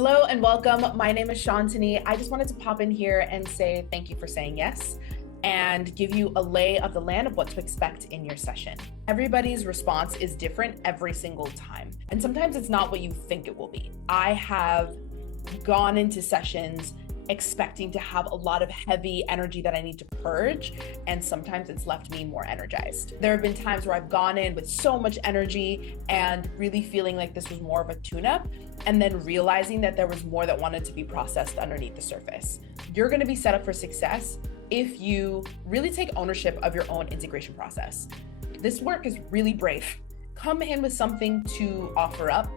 Hello and welcome. My name is Shantini. I just wanted to pop in here and say thank you for saying yes and give you a lay of the land of what to expect in your session. Everybody's response is different every single time, and sometimes it's not what you think it will be. I have gone into sessions expecting to have a lot of heavy energy that I need to purge, and sometimes it's left me more energized. There have been times where I've gone in with so much energy and really feeling like this was more of a tune-up, and then realizing that there was more that wanted to be processed underneath the surface. You're going to be set up for success if you really take ownership of your own integration process. This work is really brave. Come in with something to offer up,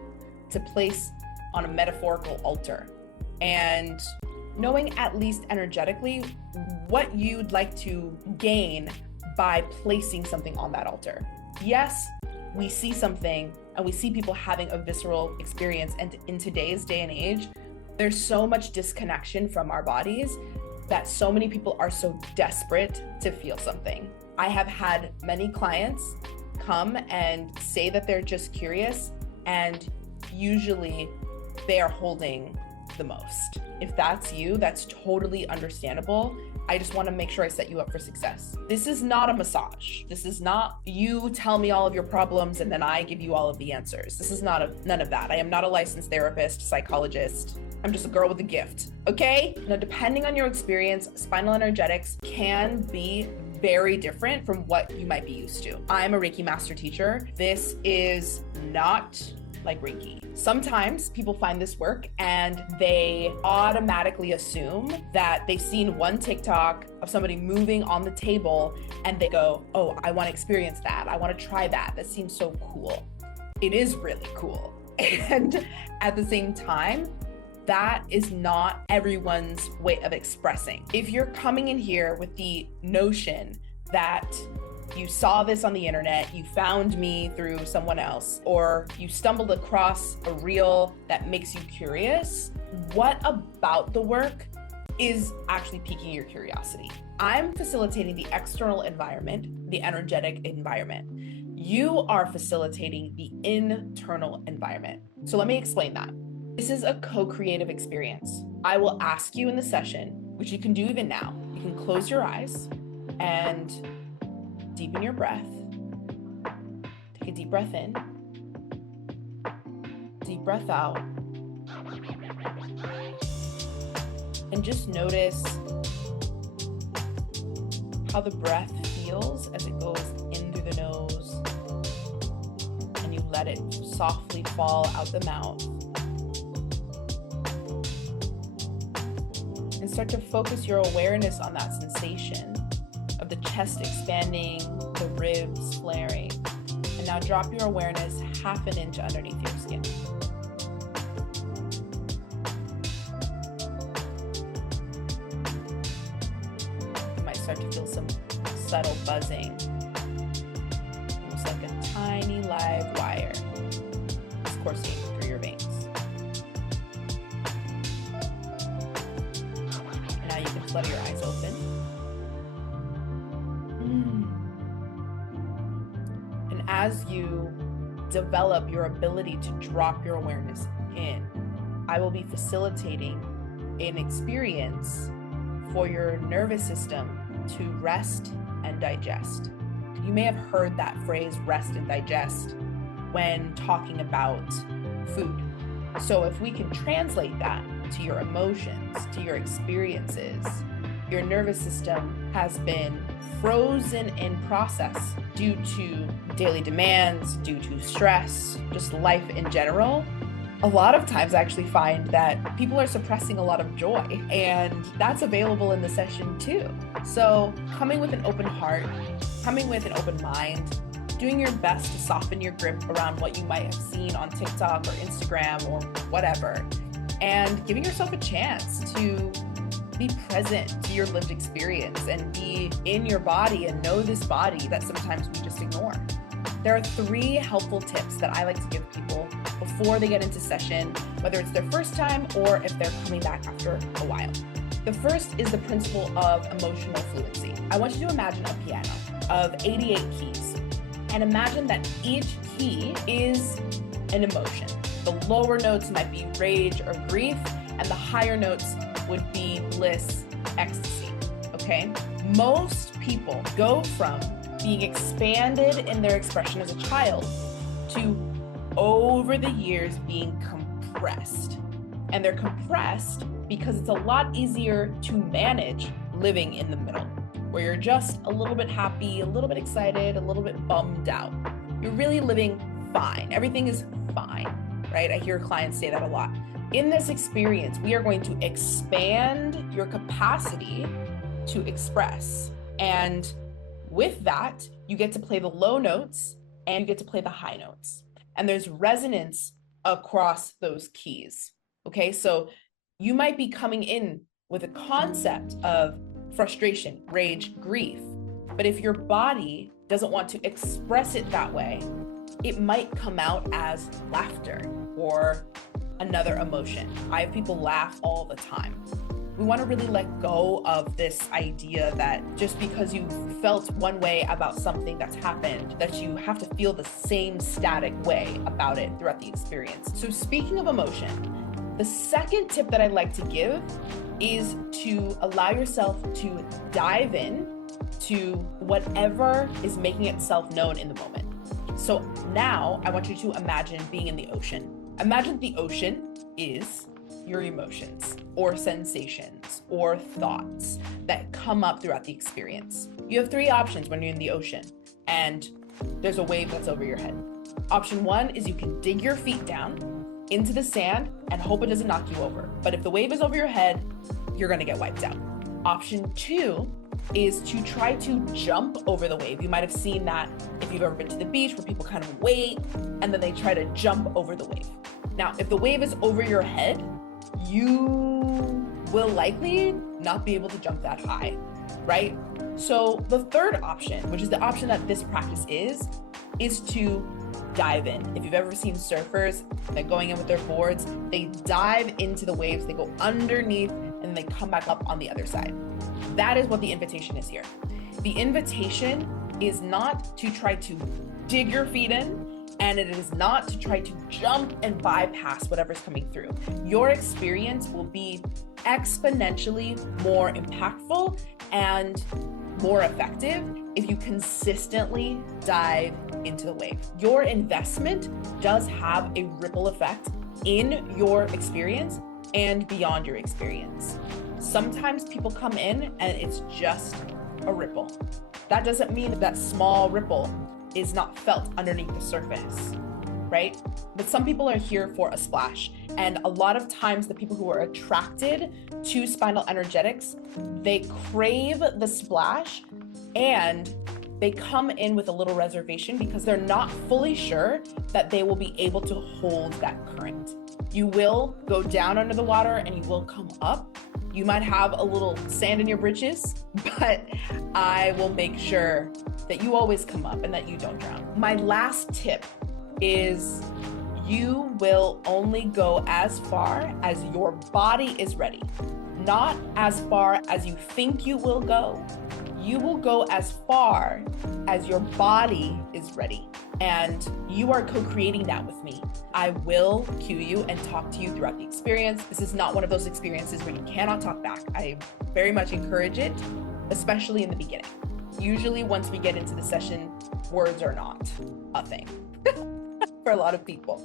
to place on a metaphorical altar, and knowing at least energetically what you'd like to gain by placing something on that altar. Yes, we see something and we see people having a visceral experience, and in today's day and age, there's so much disconnection from our bodies that so many people are so desperate to feel something. I have had many clients come and say that they're just curious, and usually they are holding the most. If that's you, that's totally understandable. I just want to make sure I set you up for success. This is not a massage. This is not you tell me all of your problems and then I give you all of the answers. This is none of that. I am not a licensed therapist, psychologist. I'm just a girl with a gift, okay? Now, depending on your experience, spinal energetics can be very different from what you might be used to. I'm a Reiki master teacher. This is not like Reiki. Sometimes people find this work and they automatically assume that they've seen one TikTok of somebody moving on the table and they go, oh, I want to experience that. I want to try that. That seems so cool. It is really cool. And at the same time, that is not everyone's way of expressing. If you're coming in here with the notion that you saw this on the internet, you found me through someone else, or you stumbled across a reel that makes you curious, what about the work is actually piquing your curiosity? I'm facilitating the external environment, the energetic environment. You are facilitating the internal environment. So let me explain that. This is a co-creative experience. I will ask you in the session, which you can do even now. You can close your eyes and deepen your breath. Take a deep breath in, deep breath out, and just notice how the breath feels as it goes in through the nose and you let it softly fall out the mouth. And start to focus your awareness on that sensation of the chest expanding, the ribs flaring, and now drop your awareness half an inch underneath your skin. You might start to feel some subtle buzzing, almost like a tiny live wire is coursing through your veins. And now you can flutter your eyes open. And as you develop your ability to drop your awareness in, I will be facilitating an experience for your nervous system to rest and digest. You may have heard that phrase, rest and digest, when talking about food. So if we can translate that to your emotions, to your experiences, your nervous system has been frozen in process due to daily demands, due to stress, just life in general. A lot of times I actually find that people are suppressing a lot of joy, and that's available in the session too. So coming with an open heart, coming with an open mind, doing your best to soften your grip around what you might have seen on TikTok or Instagram or whatever, and giving yourself a chance to be present to your lived experience and be in your body and know this body that sometimes we just ignore. There are 3 helpful tips that I like to give people before they get into session, whether it's their first time or if they're coming back after a while. The first is the principle of emotional fluency. I want you to imagine a piano of 88 keys and imagine that each key is an emotion. The lower notes might be rage or grief, and the higher notes would be bliss, ecstasy, okay? Most people go from being expanded in their expression as a child to, over the years, being compressed. And they're compressed because it's a lot easier to manage living in the middle, where you're just a little bit happy, a little bit excited, a little bit bummed out. You're really living fine. Everything is fine, right? I hear clients say that a lot. In this experience, we are going to expand your capacity to express. And with that, you get to play the low notes and you get to play the high notes. And there's resonance across those keys. Okay, so you might be coming in with a concept of frustration, rage, grief. But if your body doesn't want to express it that way, it might come out as laughter or another emotion. I have people laugh all the time. We want to really let go of this idea that just because you felt one way about something that's happened, that you have to feel the same static way about it throughout the experience. So speaking of emotion, the second tip that I'd like to give is to allow yourself to dive in to whatever is making itself known in the moment. So now I want you to imagine being in the ocean. Imagine the ocean is your emotions or sensations or thoughts that come up throughout the experience. You have three options when you're in the ocean and there's a wave that's over your head. Option one is you can dig your feet down into the sand and hope it doesn't knock you over. But if the wave is over your head, you're gonna get wiped out. Option two is to try to jump over the wave. You might have seen that if you've ever been to the beach where people kind of wait and then they try to jump over the wave. Now, if the wave is over your head, you will likely not be able to jump that high, right? So the third option, which is the option that this practice is to dive in. If you've ever seen surfers, they're going in with their boards, they dive into the waves, they go underneath, and they come back up on the other side. That is what the invitation is here. The invitation is not to try to dig your feet in, and it is not to try to jump and bypass whatever's coming through. Your experience will be exponentially more impactful and more effective if you consistently dive into the wave. Your investment does have a ripple effect in your experience and beyond your experience. Sometimes people come in and it's just a ripple. That doesn't mean that small ripple is not felt underneath the surface, right? But some people are here for a splash. And a lot of times the people who are attracted to Spinal Energetics, they crave the splash and they come in with a little reservation because they're not fully sure that they will be able to hold that current. You will go down under the water and you will come up. You might have a little sand in your britches, but I will make sure that you always come up and that you don't drown. My last tip is you will only go as far as your body is ready, not as far as you think you will go. You will go as far as your body is ready. And you are co-creating that with me. I will cue you and talk to you throughout the experience. This is not one of those experiences where you cannot talk back. I very much encourage it, especially in the beginning. Usually once we get into the session, words are not a thing for a lot of people.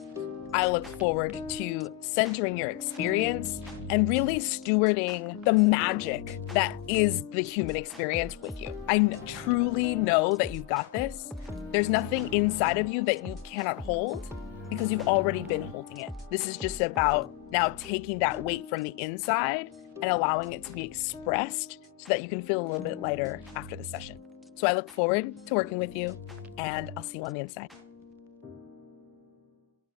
I look forward to centering your experience and really stewarding the magic that is the human experience with you. I truly know that you've got this. There's nothing inside of you that you cannot hold because you've already been holding it. This is just about now taking that weight from the inside and allowing it to be expressed so that you can feel a little bit lighter after the session. So I look forward to working with you and I'll see you on the inside.